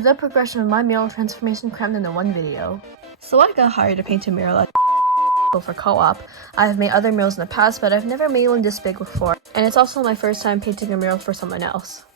The progression of my mural transformation crammed into one video. So I got hired to paint a mural at for co-op. I've made other murals in the past, but I've never made one this big before, and it's also my first time painting a mural for someone else.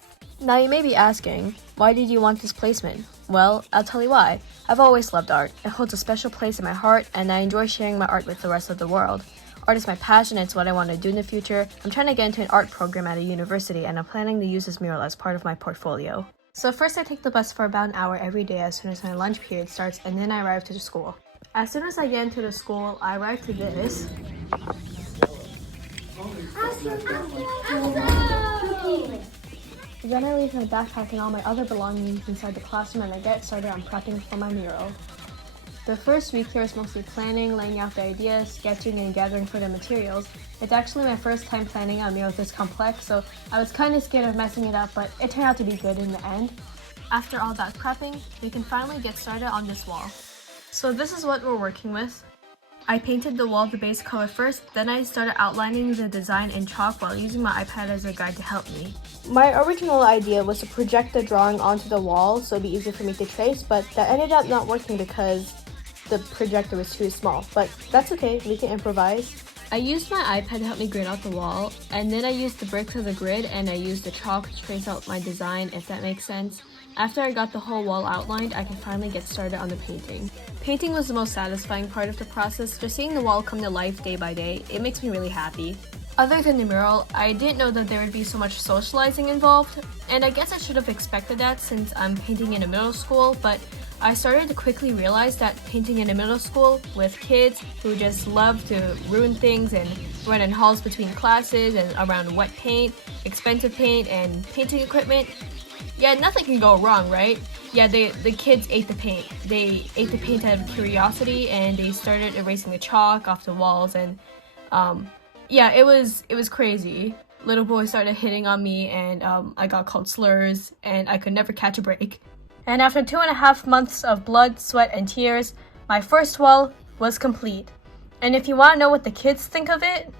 Now you may be asking, why did you want this placement? Well, I'll tell you why. I've always loved art. It holds a special place in my heart, and I enjoy sharing my art with the rest of the world. Art is my passion, it's what I want to do in the future. I'm trying to get into an art program at a university, and I'm planning to use this mural as part of my portfolio. So first I take the bus for about an hour every day as soon as my lunch period starts, and then I arrive to the school. As soon as I get into the school, I arrive to this. Then I leave my backpack and all my other belongings inside the classroom, and I get started on prepping for my mural. The first week here is mostly planning, laying out the ideas, sketching, and gathering for the materials. It's actually my first time planning a mural this complex, so I was kind of scared of messing it up, but it turned out to be good in the end. After all that prepping, we can finally get started on this wall. So this is what we're working with. I painted the wall the base color first, then I started outlining the design in chalk while using my iPad as a guide to help me. My original idea was to project the drawing onto the wall so it'd be easier for me to trace, but that ended up not working because the projector was too small, but that's okay, we can improvise. I used my iPad to help me grid out the wall, and then I used the bricks as a grid, and I used the chalk to trace out my design, if that makes sense. After I got the whole wall outlined, I could finally get started on the painting. Painting was the most satisfying part of the process. Just seeing the wall come to life day by day, it makes me really happy. Other than the mural, I didn't know that there would be so much socializing involved, and I guess I should have expected that since I'm painting in a middle school, but I started to quickly realize that painting in a middle school with kids who just love to ruin things and run in halls between classes and around wet paint, expensive paint, and painting equipment, yeah, nothing can go wrong, right? Yeah, the kids ate the paint. They ate the paint out of curiosity, and they started erasing the chalk off the walls, and yeah, it was crazy. Little boys started hitting on me, and I got called slurs, and I could never catch a break. And after 2.5 months of blood, sweat, and tears, my first wall was complete. And if you want to know what the kids think of it,